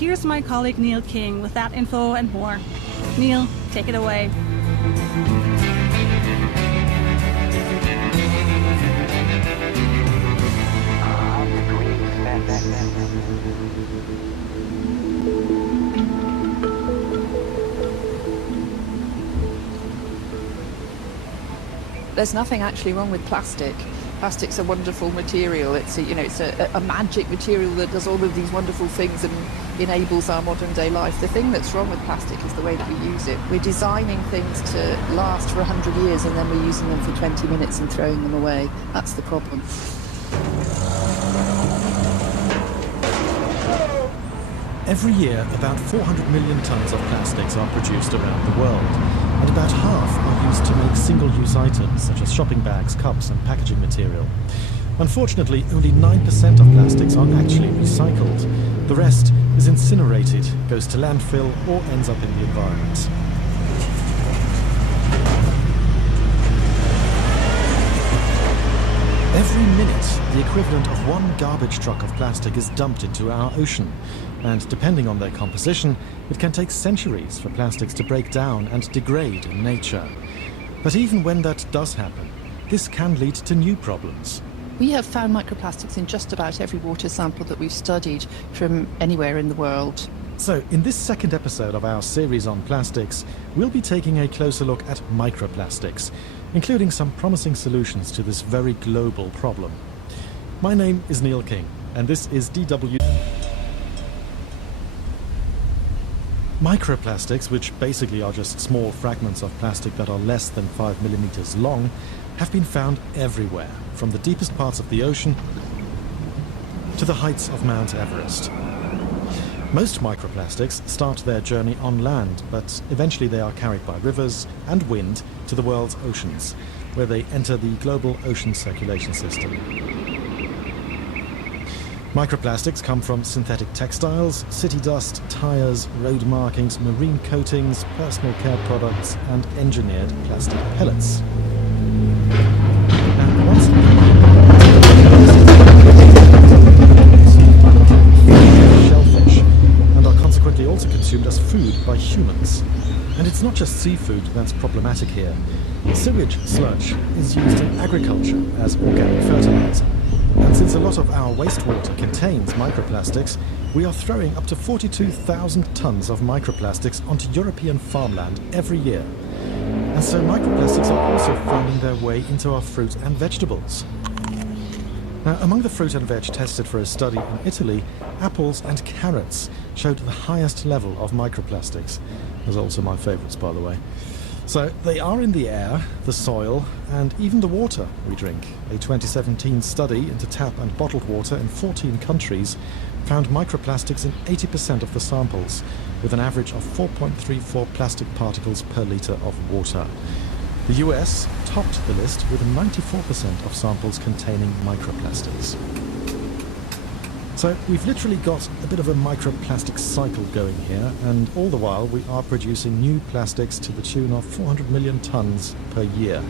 here's my colleague Neil King with that info and more. Neil, take it away. There's nothing actually wrong with plastic. Plastic's a wonderful material. It's a magic material that does all of these wonderful things and enables our modern day life. The thing that's wrong with plastic is the way that we use it. We're designing things to last for 100 years and then we're using them for 20 minutes and throwing them away. That's the problem. Every year, about 400 million tons of plastics are produced around the world, and about half are used to make single-use items such as shopping bags, cups and packaging material. Unfortunately, only 9% of plastics are actually recycled. The rest is incinerated, goes to landfill or ends up in the environment. Every minute, the equivalent of one garbage truck of plastic is dumped into our ocean. And depending on their composition, it can take centuries for plastics to break down and degrade in nature. But even when that does happen, this can lead to new problems. We have found microplastics in just about every water sample that we've studied from anywhere in the world. So, in this second episode of our series on plastics, we'll be taking a closer look at microplastics, including some promising solutions to this very global problem. My name is Neil King, and this is DW. Microplastics, which basically are just small fragments of plastic that are less than 5 millimeters long, have been found everywhere, from the deepest parts of the ocean to the heights of Mount Everest. Most microplastics start their journey on land, but eventually they are carried by rivers and wind to the world's oceans, where they enter the global ocean circulation system. Microplastics come from synthetic textiles, city dust, tires, road markings, marine coatings, personal care products, and engineered plastic pellets. And once shellfish, and are consequently also consumed as food by humans. And it's not just seafood that's problematic here. Sewage sludge is used in agriculture as organic fertilizer. And since a lot of our wastewater contains microplastics, we are throwing up to 42,000 tons of microplastics onto European farmland every year. And so microplastics are also finding their way into our fruit and vegetables. Now, among the fruit and veg tested for a study in Italy, apples and carrots showed the highest level of microplastics. Those are also my favourites, by the way. So they are in the air, the soil, and even the water we drink. A 2017 study into tap and bottled water in 14 countries found microplastics in 80% of the samples, with an average of 4.34 plastic particles per litre of water. The US topped the list with 94% of samples containing microplastics. So we've literally got a bit of a microplastic cycle going here, and all the while we are producing new plastics to the tune of 400 million tons per year,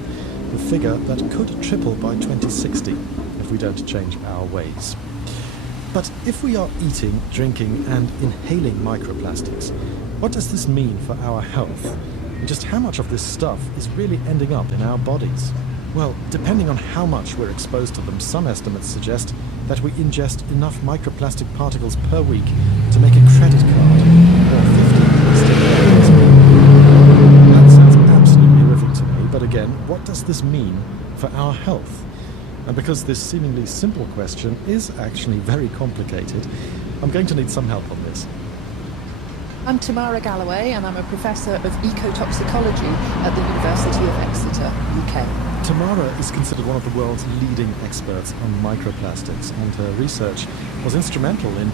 a figure that could triple by 2060 if we don't change our ways. But if we are eating, drinking and inhaling microplastics, what does this mean for our health? And just how much of this stuff is really ending up in our bodies? Well, depending on how much we're exposed to them, some estimates suggest that we ingest enough microplastic particles per week to make a credit card or 50 plastic bags. That sounds absolutely horrific to me, but again, what does this mean for our health? And because this seemingly simple question is actually very complicated, I'm going to need some help on this. I'm Tamara Galloway and I'm a professor of ecotoxicology at the University of Exeter, UK. Tamara is considered one of the world's leading experts on microplastics, and her research was instrumental in